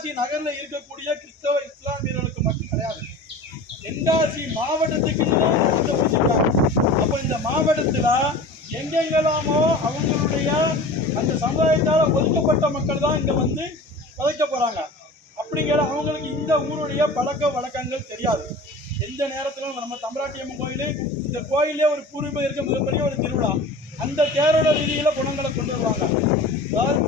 தென்காசி நகர்ல இருக்கக்கூடிய கிறிஸ்தவ இஸ்லாமியர்களுக்கு மட்டும் கிடையாது, தென்காசி மாவட்டத்துக்கு வச்சிருக்காங்க. அப்ப இந்த மாவட்டத்துல எங்கெங்கெல்லாமோ அவங்களுடைய அந்த சமுதாயத்தால ஒதுக்கப்பட்ட மக்கள் தான் இங்க வந்து வதைக்க போறாங்க. அப்படிங்கிற அவங்களுக்கு இந்த ஊருடைய பழக்க வழக்கங்கள் தெரியாது. எந்த நேரத்திலும் நம்ம தம்பராட்டியம்மன் கோயில், இந்த கோயிலே ஒரு பூர்வீகம் இருக்க மிகப்பெரிய ஒரு திருவிழா. அந்த தேரோட ரீதியில குணங்களை கொண்டு வருவாங்க. அதாவது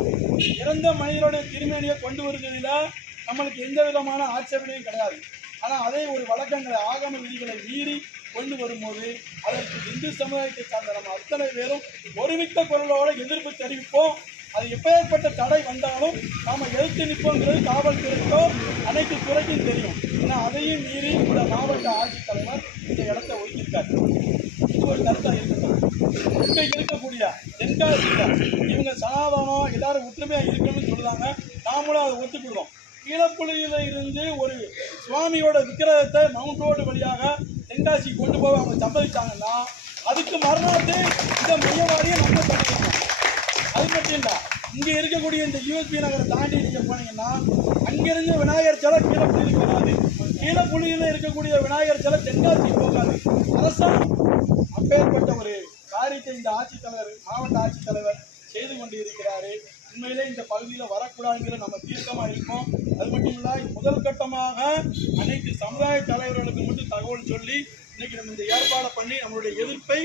இறந்த மனிதனுடைய திருமேனியை கொண்டு வருவதில் நம்மளுக்கு எந்த விதமான ஆட்சேபனையும் கிடையாது. ஆனால் அதே ஒரு வழக்கங்களை ஆகம விதிகளை மீறி கொண்டு வரும்போது அதற்கு இந்து சமுதாயத்தை சார்ந்த நம்ம அத்தனை பேரும் ஒருமித்த குரலோட எதிர்ப்பு தெரிவிப்போம். அது எப்பேற்பட்ட தடை வந்தாலும் நாம எதிர்த்து நிற்போங்கிறது காவல்துறைக்கோ அனைத்து துறைக்கும் தெரியும். ஏன்னா அதையும் மீறி இந்த மாவட்ட ஆட்சித்தலைவர் இந்த இடத்தை ஒதுக்கியிருக்காரு. இது ஒரு கருத்தாக இருக்கட்டும். இங்கே இருக்கக்கூடிய தென்காசியில் இவங்க சனாதனம் எல்லாரும் ஒற்றுமையாக இருக்கணும்னு சொல்லுவாங்க. நாமளும் அதை ஒத்துக்கிடுவோம். கீழப்புலியில இருந்து ஒரு சுவாமியோட விக்கிரகத்தை மவுண்ட் ரோடு வழியாக தென்காசி கொண்டு போக அவங்க சம்மதிச்சாங்கன்னா அதுக்கு மறுநாட்டு இந்த மையவாரியை நம்ம பண்ணிக்கணும். அது மட்டும் இல்லை, இங்கே இருக்கக்கூடிய இந்த யூஎஸ்பி நகரை தாண்டி நீங்கள் போனீங்கன்னா அங்கிருந்து விநாயகர் சிலை கீழப்புலிக்கு வராது. கீழப்புலியில் இருக்கக்கூடிய விநாயகர் சிலை தென்காசி போகாது. அரசாங்கம் அப்பேற்பட்ட ஒரு காரியத்தை இந்த ஆட்சித்தலைவர், மாவட்ட ஆட்சித்தலைவர் செய்து கொண்டு இருக்கிறாரு. உண்மையிலே இந்த பகுதியில் வரக்கூடாதுங்கிற நம்ம தீர்க்கமாக இருக்கோம். அது மட்டும் இல்லை, முதல் கட்டமாக அனைத்து சமுதாய தலைவர்களுக்கு மட்டும் தகவல் சொல்லி இன்னைக்கு நம்ம இந்த ஏற்பாடை பண்ணி நம்மளுடைய எதிர்ப்பை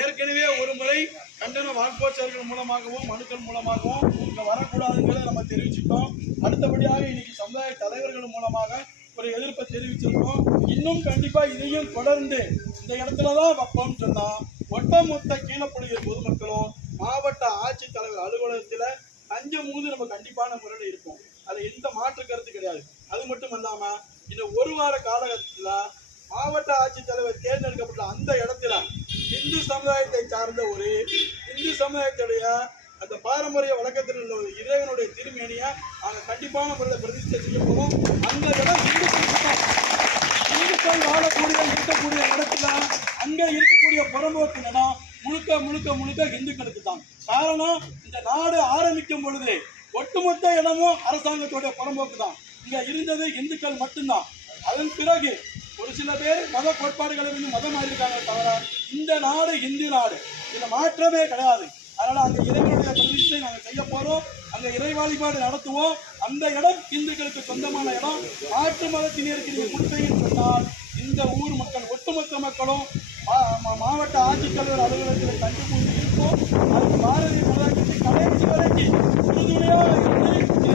ஏற்கனவே ஒரு முறை கண்டன வாக்போஸ்டர்கள் மூலமாகவும் மனுக்கள் மூலமாகவும் இங்கே வரக்கூடாதுங்கிறத நம்ம தெரிவிச்சிட்டோம். அடுத்தபடியாக இன்னைக்கு சமுதாய தலைவர்கள் மூலமாக ஒரு எதிர்ப்பை தெரிவிச்சிருக்கோம். இன்னும் கண்டிப்பாக இதையும் தொடர்ந்து இந்த இடத்துல தான் வைப்போம்னு சொன்னால் ஒட்டமொத்த கீழப்புலியூர் பொதுமக்களும் மாவட்ட ஆட்சித்தலைவர் அலுவலகத்தில் லஞ்சம் மூது நம்ம கண்டிப்பான முறையில் இருக்கும். அது எந்த மாற்று கருத்து கிடையாது. அது மட்டும் இல்லாமல் இன்னும் ஒரு வார காலகட்டத்தில் மாவட்ட ஆட்சித்தலைவர் தேர்ந்தெடுக்கப்பட்ட அந்த இடத்துல இந்து சமுதாயத்தை சார்ந்த ஒரு இந்து சமுதாயத்துடைய அந்த பாரம்பரிய வழக்கத்தில் உள்ள ஒரு இறைவனுடைய திருமேனியை நாங்கள் கண்டிப்பான முறையில் பிரதிஷ்டை செய்ய போகிறோம். அந்த இடம் இந்துக்கள் வாழக்கூடிய இருக்கக்கூடிய இடத்துல அங்கே இருக்கக்கூடிய புறம்போக்கு இடம் முழுக்க முழுக்க முழுக்க இந்துக்களுக்கு தான். காரணம், இந்த நாடு ஆரம்பிக்கும் பொழுது ஒட்டுமொத்த இடமும் அரசாங்கத்துடைய புறம்போக்கு தான். இங்க இருந்தது இந்துக்கள் மட்டும்தான். அதன் பிறகு ஒரு சில பேர் மத கோட்பாடுகளை வந்து மதம் மாறியிருக்காங்க தவிர இந்த நாடு இந்து நாடு, இதுல மாற்றமே கிடையாது. அதனால அந்த இறைவனுடைய பிரதிஷ்டை நாங்கள் செய்ய போறோம். அங்க இறை வழிபாடு நடத்துவோம். அந்த இடம் இந்துக்களுக்கு சொந்தமான இடம். மாற்று மதத்தினருக்கு நீங்க கொடுத்தீங்கன்னு சொன்னால் இந்த ஊர் மக்கள் ஒட்டுமொத்த மக்களும் மாவட்ட ஆட்சித்தலைவர் அலுவலகத்தில் கண்டுபிடித்து இருக்கும். அதுக்கு பாரதிய ஜனதா கட்சி கடைசி வரைக்கும் உறுதுணையாக இருந்து